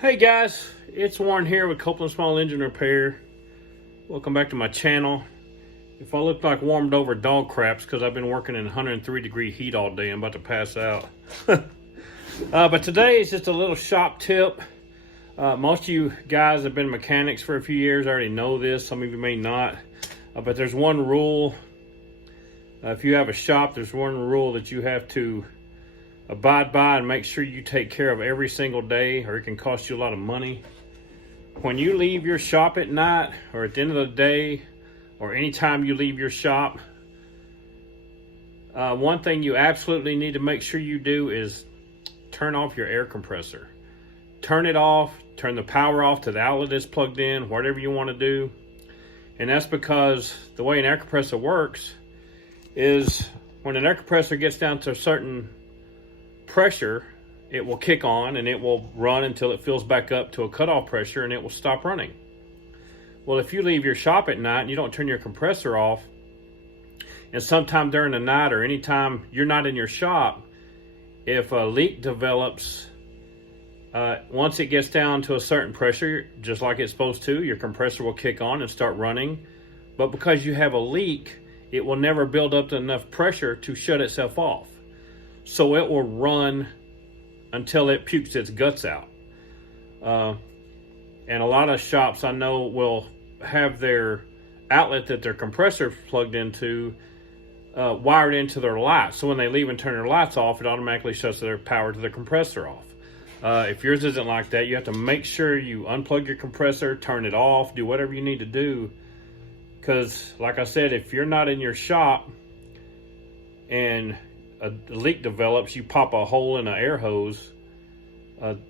Hey guys, it's Warren here with Copeland Small Engine Repair. Welcome back to my channel. If I look like warmed over dog craps because I've been working in 103-degree heat all day, I'm about to pass out. But today is just a little shop tip. Most of you guys have been mechanics for a few years. I already know this. Some of you may not. But there's one rule. If you have a shop, there's one rule that you have to abide by and make sure you take care of every single day, or it can cost you a lot of money. When you leave your shop at night or at the end of the day, or anytime you leave your shop, one thing you absolutely need to make sure you do is turn off your air compressor. Turn it off, turn the power off to the outlet it's plugged in, whatever you want to do. And that's because the way an air compressor works is when an air compressor gets down to a certain pressure, it will kick on and it will run until it fills back up to a cutoff pressure and it will stop running. Well, if you leave your shop at night and you don't turn your compressor off, and sometime during the night or anytime you're not in your shop, if a leak develops, once it gets down to a certain pressure, just like it's supposed to, your compressor will kick on and start running. But because you have a leak, it will never build up to enough pressure to shut itself off. So it will run until it pukes its guts out. And a lot of shops I know will have their outlet that their compressor plugged into wired into their lights. So when they leave and turn their lights off, it automatically shuts their power to the compressor off. If yours isn't like that, you have to make sure you unplug your compressor, turn it off, do whatever you need to do. Because like I said, if you're not in your shop and a leak develops, you pop a hole in an air hose,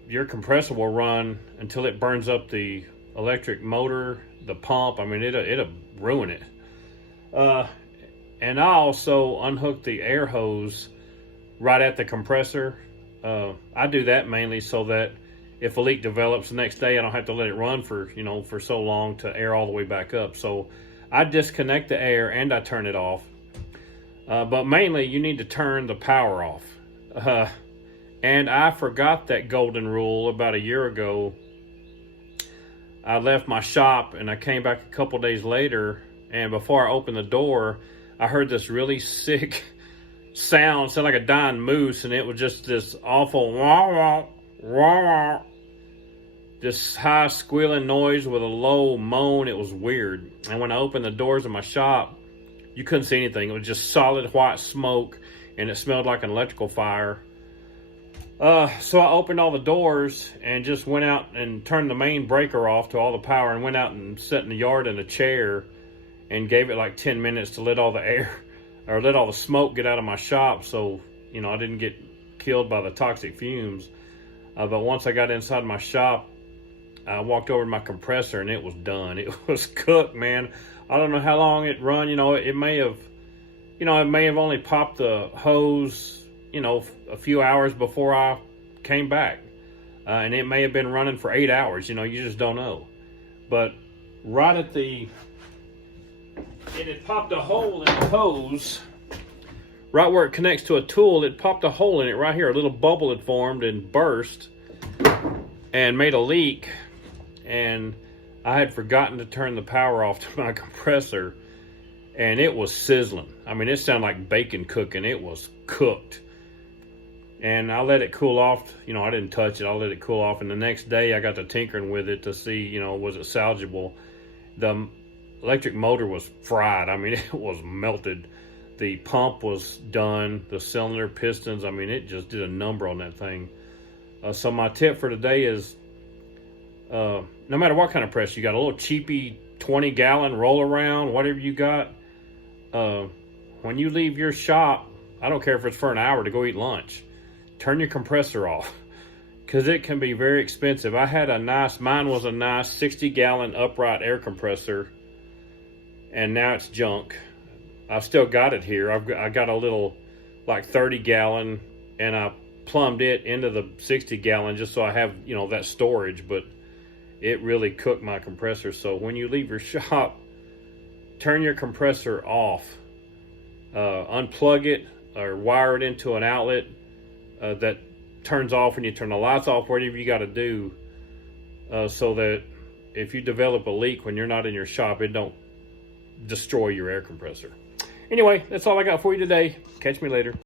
your compressor will run until it burns up the electric motor, the pump. I mean, it'll ruin it. And I also unhook the air hose right at the compressor. I do that mainly so that if a leak develops the next day, I don't have to let it run for so long to air all the way back up. So I disconnect the air and I turn it off. But mainly you need to turn the power off. And I forgot that golden rule about a year ago. I left my shop and I came back a couple days later, and before I opened the door, I heard this really sick sound, sounded like a dying moose, and it was just this awful wah wah wah wah, this high squealing noise with a low moan. It was weird. And when I opened the doors of my shop, you couldn't see anything. It was just solid white smoke, and it smelled like an electrical fire. So I opened all the doors and just went out and turned the main breaker off to all the power and went out and sat in the yard in a chair and gave it like 10 minutes to let all the air or let all the smoke get out of my shop, so I didn't get killed by the toxic fumes. But once I got inside my shop, I walked over to my compressor and it was done. It was cooked, man. I don't know how long it run. It may have only popped the hose, a few hours before I came back. And it may have been running for 8 hours. You just don't know. But right at it had popped a hole in the hose. Right where it connects to a tool, it popped a hole in it right here. A little bubble had formed and burst and made a leak. And I had forgotten to turn the power off to my compressor, and it was sizzling. I mean, it sounded like bacon cooking. It was cooked. And I let it cool off. I didn't touch it. I let it cool off. And the next day I got to tinkering with it to see, was it salvageable. The electric motor was fried. I mean, it was melted. The pump was done. The cylinder, pistons, I mean, it just did a number on that thing. So my tip for today is, no matter what kind of press you got, a little cheapy 20-gallon roll around, whatever you got, when you leave your shop, I don't care if it's for an hour to go eat lunch, turn your compressor off, because it can be very expensive. Mine was a nice 60-gallon upright air compressor, and now it's junk. I've still got it here. I got a little like 30-gallon, and I plumbed it into the 60-gallon just so I have that storage. But it really cooked my compressor. So when you leave your shop, turn your compressor off. Unplug it or wire it into an outlet that turns off when you turn the lights off, whatever you got to do. so that if you develop a leak when you're not in your shop, it don't destroy your air compressor. Anyway, that's all I got for you today. Catch me later.